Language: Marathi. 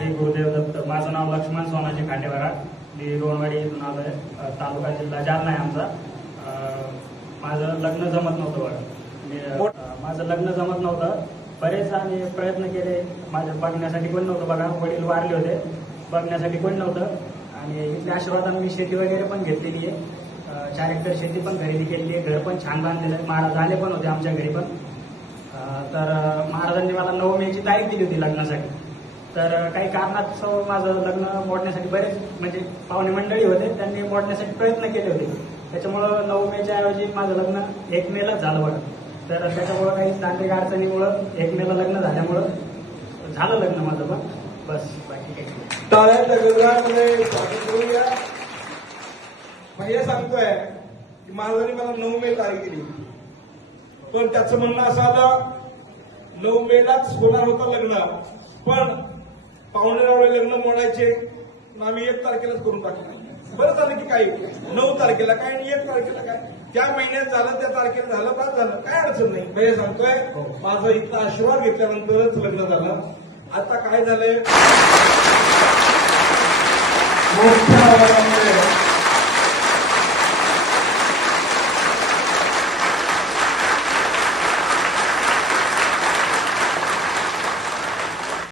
श्री गुरुदेव दत्त. माझं नाव लक्ष्मण सोनाजी खांडेवारा. मी रोणवाडी इथून आलो आहे. तालुका जिल्हा जालना आहे आमचा. माझं लग्न जमत नव्हतं बघा. माझं लग्न जमत नव्हतं. बरेच आम्ही प्रयत्न केले. माझ्या बघण्यासाठी कोण नव्हतं बघा. वडील वारले होते, बघण्यासाठी कोण नव्हतं. आणि इथल्या आशीर्वादाने मी शेती वगैरे पण घेतलेली आहे. 4 एकर शेती पण खरेदी केलेली आहे. घर पण छान बांधलेलं आहे. महाराज आले पण होते आमच्या घरी पण. तर महाराजांनी मला 9 मेची तारीख दिली होती लग्नासाठी. तर काही कारणास्तव माझं लग्न मोडण्यासाठी बरेच म्हणजे पाहुणे मंडळी होते, त्यांनी मोडण्यासाठी प्रयत्न केले होते. त्याच्यामुळं 9 मेच्या ऐवजी माझं लग्न 1 मेलाच झालं बघा. तर त्याच्यामुळं काही तांत्रिक अडचणीमुळं 1 मेला लग्न झाल्यामुळं झालं लग्न माझं पण. बस बाकी काही. टाळ्याच्या गजरामध्ये स्वागत करूया. भैया सांगतोय की महाराजांनी मला 9 मे तारीख दिली, पण त्याचं म्हणणं असं आलं 9 मेलाच होणार होतं लग्न, पण पाहुणेरावळे लग्न मोडायचे, आम्ही 1 तारखेलाच करून टाकलं. बरं झालं की काही 9 तारखेला काय आणि 1 तारखेला काय, त्या महिन्यात झालं, त्या तारखेला झालं, बस झालं, काय अडचण नाही. भैया सांगतोय माझं इथला आशीर्वाद घेतल्यानंतरच लग्न झालं. आता काय झालंय, मोठ्या आवाजामध्ये